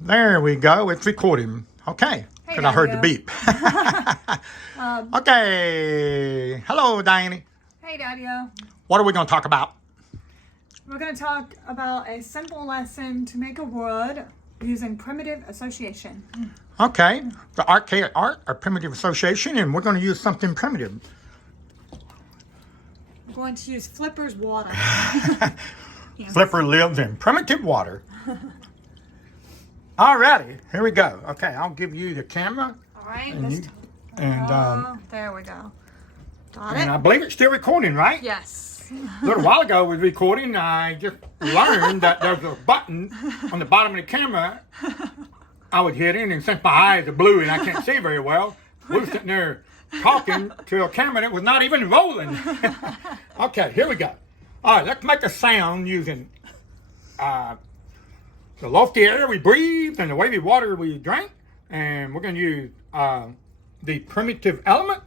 There we go. It's recording. Okay. Hey, Because I heard the Daddy-o. beep. Okay. Hello, Diane. Hey, Daddy-o. What are we going to talk about? We're going to talk about a simple lesson to make a word using primitive association. Okay. The archaic art or primitive association, and we're going to use something primitive. We're going to use Flipper's water. Yes. Flipper lives in primitive water. Alrighty. Here we go. Okay. I'll give you the camera. All right. And This there we go. Got and I it? believe it's still recording, right? Yes. A little while ago it was recording. I just learned that there's a button on the bottom of the camera I was hitting, and since my eyes are blue and I can't see very well, we were sitting there talking to a camera that was not even rolling. Okay, here we go. All right, let's make a sound using the lofty air we breathe and the wavy water we drink, and we're going to use the primitive element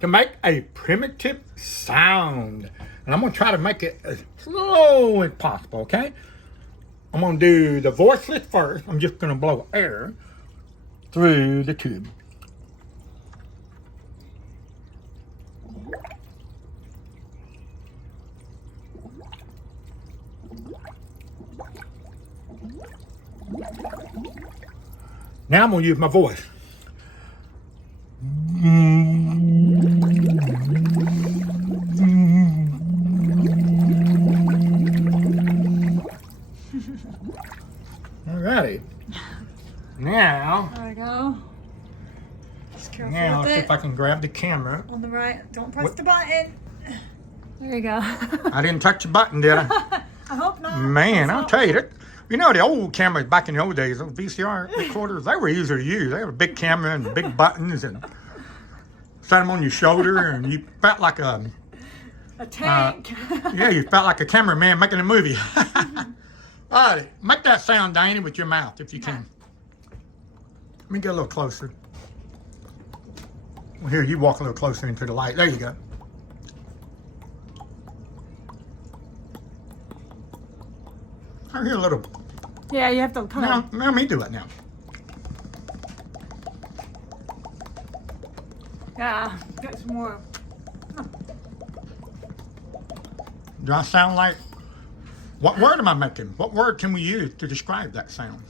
to make a primitive sound. And I'm going to try to make it as slow as possible, okay? I'm going to do the voiceless first. I'm just going to blow air through the tube. Now I'm going to use my voice. Alrighty. Now, There we go. Just careful now with see it. if I can grab the camera. On the right. Don't press the button. There you go. I didn't touch the button, did I? I hope not. Man, It's I'll not- tell you that. You know, the old cameras back in the old days, those VCR recorders, they were easy to use. They had a big camera and big buttons and set them on your shoulder, and you felt like a tank. yeah, you felt like a cameraman making a movie. All right, make that sound, Diane, with your mouth if you can. Let me get a little closer. Well, here, you walk a little closer into the light. There you go. I hear a little. Yeah, you have to kind of. Now, let me do it now. Yeah, get some more. Do I sound like? What word am I making? What word can we use to describe that sound?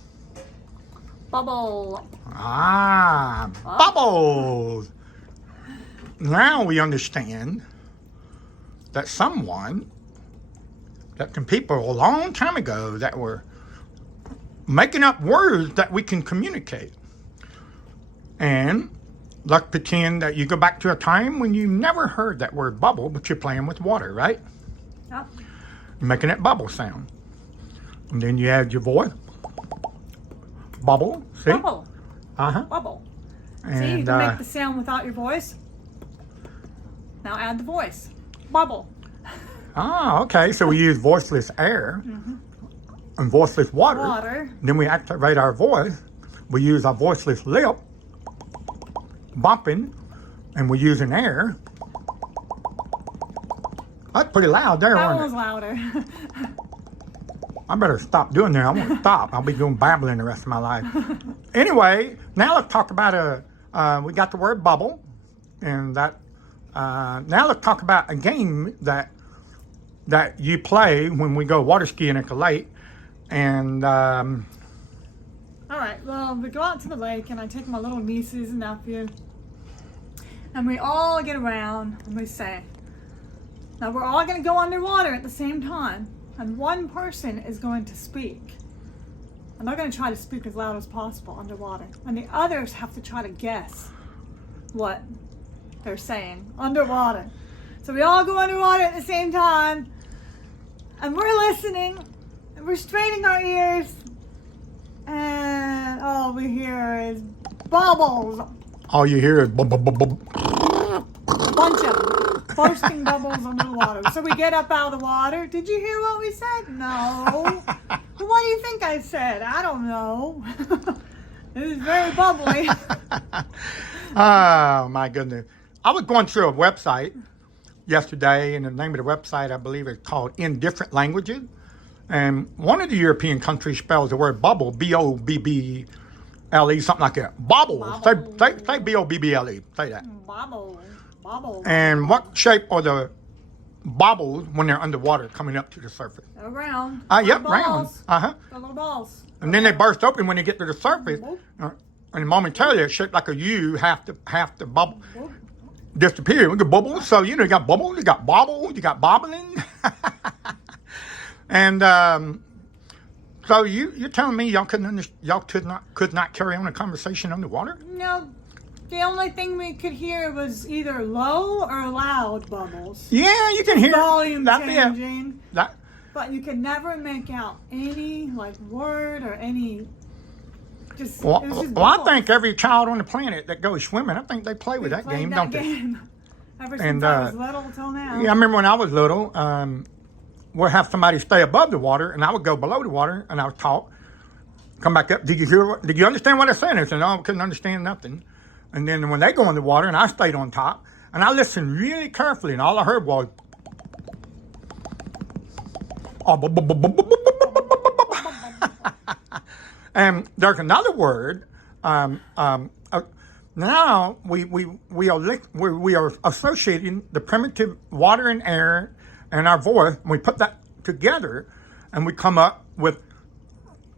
Bubble. Ah, bubbles. Now we understand that someone, that some people a long time ago that were making up words that we can communicate. And let's pretend that you go back to a time when you never heard that word bubble, but you're playing with water, right? Yep. You're making that bubble sound. And then you add your voice. Bubble, see? Bubble. Uh-huh. Bubble. See, you And can make the sound without your voice. Now add the voice. Bubble. okay, so we use voiceless air and voiceless water. Water. Then we activate our voice. We use our voiceless lip, bumping, and we're using air. That's pretty loud there, That wasn't one's louder. it? I better stop doing that. I won't stop. I'll be doing babbling the rest of my life. Anyway, now let's talk about we got the word bubble, and that. Now let's talk about a game that you play when we go water skiing at the lake, and All right, well, we go out to the lake, and I take my little nieces and nephew, and we all get around, and we say, now we're all going to go underwater at the same time, and one person is going to speak. And they're going to try to speak as loud as possible underwater. And the others have to try to guess what they're saying underwater. So we all go underwater at the same time, and we're listening, and we're straining our ears, and all we hear is bubbles. all you hear is bub, bub, bub, bub. A bunch of them. Bursting bubbles under the water. So we get up out of the water. Did you hear what we said? No. Well, what do you think I said? I don't know. It was very bubbly. Oh my goodness! I was going through a website yesterday, and the name of the website I believe is called In Different Languages, And one of the European countries spells the word bubble, B-O-B-B-L-E, something like that. Bobble. Say B-O-B-B-L-E. Say that. Bobble. Bobble. And what shape are the bobbles when they're underwater coming up to the surface? They're round. Yep, Balls. round. Uh-huh. They're little balls. And then they burst open when they get to the surface. And momentarily, it's shaped like a U, half the bubble disappear. We got bubbles. So, you got bubbles, you got bobble, you got bobbling. And so you're telling me y'all could not carry on a conversation underwater? No. The only thing we could hear was either low or loud bubbles. Yeah, you can hear volume that. changing. That. But you could never make out any word or any. Just, well, it was just I bubbles. think every child on the planet that goes swimming, I think they play with that Played game, that don't game. Ever since And, I was little till now. they? Yeah, I remember when I was little, we'd have somebody stay above the water, and I would go below the water, and I would talk, come back up. Did you understand what I said? I said, no, I couldn't understand nothing. And then when they go in the water, and I stayed on top, and I listened really carefully, and all I heard was, and there's another word. Now we are associating the primitive water and air and our voice. And we put that together, and we come up with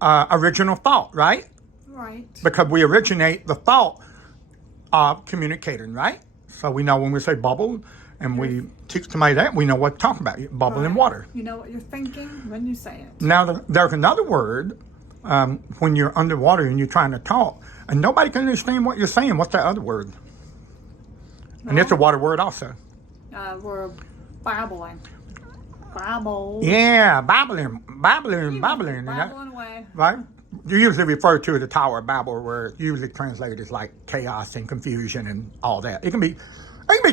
original thought, right? Right. Because we originate the thought of communicating, right? So we know when we say bubble, and we teach somebody that, we know what to talk about, bubble in water. You know what you're thinking when you say it. Now, there's another word when you're underwater and you're trying to talk, and nobody can understand what you're saying. What's that other word? And it's a water word also. We're babbling. Babble. Yeah, babbling. Babbling away. Right? You usually refer to the Tower of Babel, where it's usually translated as like chaos and confusion and all that. It can be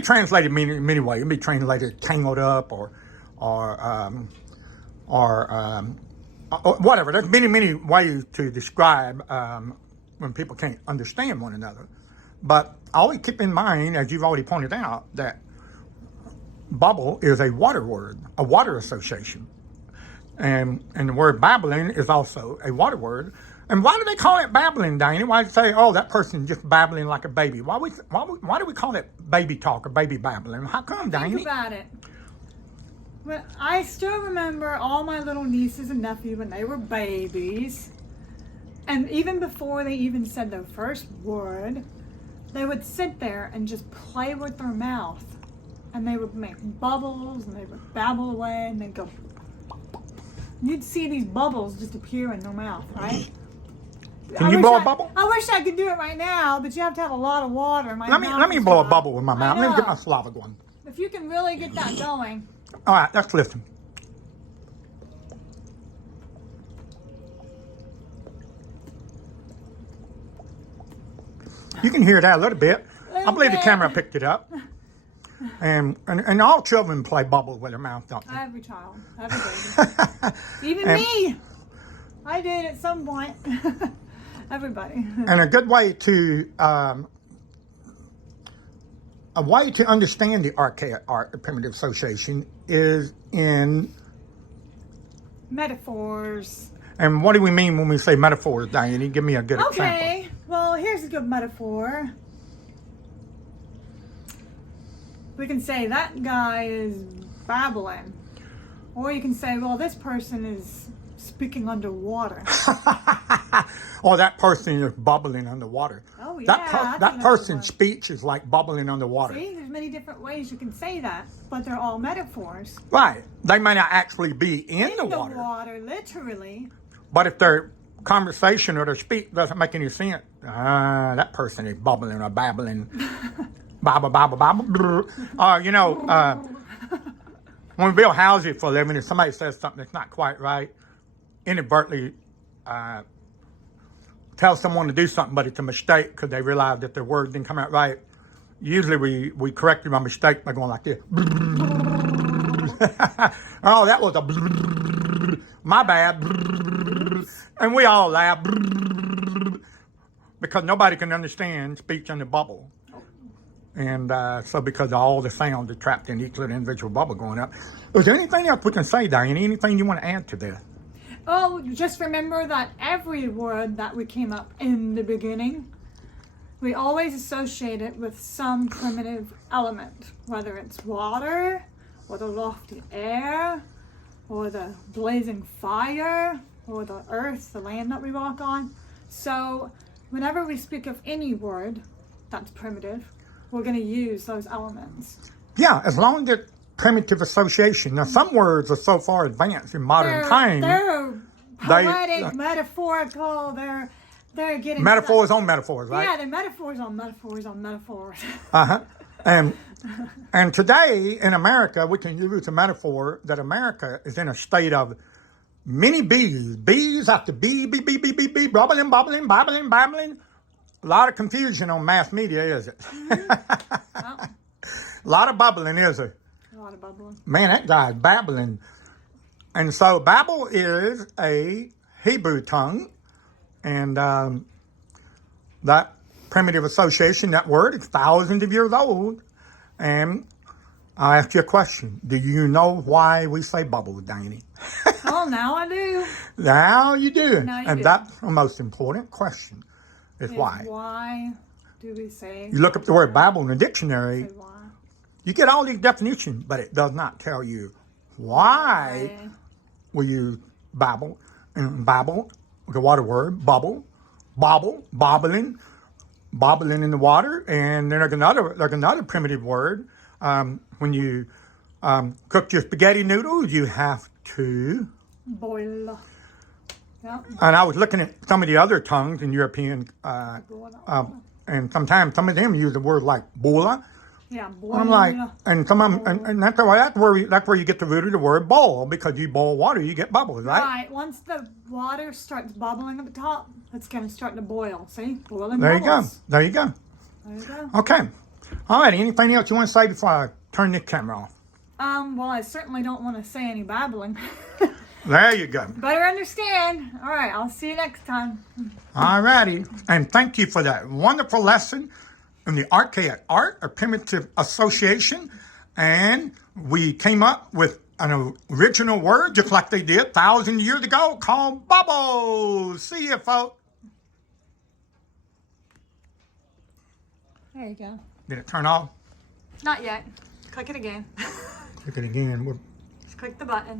translated many ways. It can be translated tangled up or whatever. There's many ways to describe when people can't understand one another. But always keep in mind, as you've already pointed out, that bubble is a water word, a water association. And the word babbling is also a water word. And why do they call it babbling, Diane? Why do they say, oh, that person's just babbling like a baby? Why do we call it baby talk or baby babbling? How come, Diane? Think about it. Well, I still remember all my little nieces and nephews when they were babies. And even before they even said their first word, they would sit there and just play with their mouth. And they would make bubbles, and they would babble away, and they'd go. You'd see these bubbles just appear in their mouth, right? Can you blow a bubble? I wish I could do it right now, but you have to have a lot of water. Let me blow a bubble with my mouth. Let me get my saliva going. If you can really get that going. All right, let's listen. You can hear that a little bit. I believe the camera picked it up. And all children play bubbles with their mouth, don't they? Every child. Every baby. Even me. I did at some point. Everybody. And a good way to understand the archaic art, the primitive association, is in metaphors. And what do we mean when we say metaphors, Diane? Give me a good example. Okay, well, here's a good metaphor. We can say that guy is babbling. Or you can say, well, this person is speaking underwater. Or that person is bubbling underwater. Oh, yeah. That person's speech is like bubbling underwater. See, there's many different ways you can say that, but they're all metaphors. Right. They may not actually be in the water. In the water, literally. But if their conversation or their speech doesn't make any sense, that person is bubbling or babbling. Babble, babble, babble. When we build houses for a living, if somebody says something that's not quite right, inadvertently tell someone to do something, but it's a mistake because they realize that their word didn't come out right. Usually we correct them by mistake by going like this. Oh, that was a my bad. And we all laugh because nobody can understand speech in the bubble. And so because all the sounds are trapped in each little individual bubble going up. Is there anything else we can say, Diane? Anything you want to add to this? Oh, just remember that every word that we came up in the beginning, we always associate it with some primitive element, whether it's water, or the lofty air, or the blazing fire, or the earth, the land that we walk on. So whenever we speak of any word that's primitive, we're going to use those elements. Yeah, as long as it's primitive association. Now, some words are so far advanced in modern times. They're poetic, metaphorical. They're getting Metaphors on metaphors, right? Yeah, they're metaphors on metaphors on metaphors. Uh-huh. And today in America, we can use a metaphor that America is in a state of many bees. Bees after bee, bubbling, babbling. A lot of confusion on mass media, is it? Well, A lot of bubbling, is it? a lot of bubbling. Man, that guy's babbling. And so Babel is a Hebrew tongue. And that primitive association, that word, is thousands of years old. And I'll ask you a question. Do you know why we say bubble, Danny? Oh, now I do. Now you do. Now you And do. that's the most important question, is Is why. Why do we say? You look up the word Babel in the dictionary, Say why? you get all these definitions, but it does not tell you why we use Babel. And Babel, the water word, bubble, bobbling in the water. And then there's another primitive word. When you cook your spaghetti noodles, you have to. Boil. Yep. And I was looking at some of the other tongues in European, and sometimes some of them use the word like bola. Yeah, boil. I'm like, and some of them, and that's where you get the root of the word boil, because you boil water, you get bubbles, right? Right. Once the water starts bubbling at the top, it's going to start to boil. See? Boiling There you go. bubbles. There you go. There you go. Okay. All right. Anything else you want to say before I turn this camera off? Well, I certainly don't want to say any babbling. There you go. Better understand. All right. I'll see you next time. All righty. And thank you for that wonderful lesson in the archaic art of primitive association. And we came up with an original word, just like they did 1,000 years ago, called bubbles. See you, folks. There you go. Did it turn off? Not yet. Click it again. Click it again. Just click the button.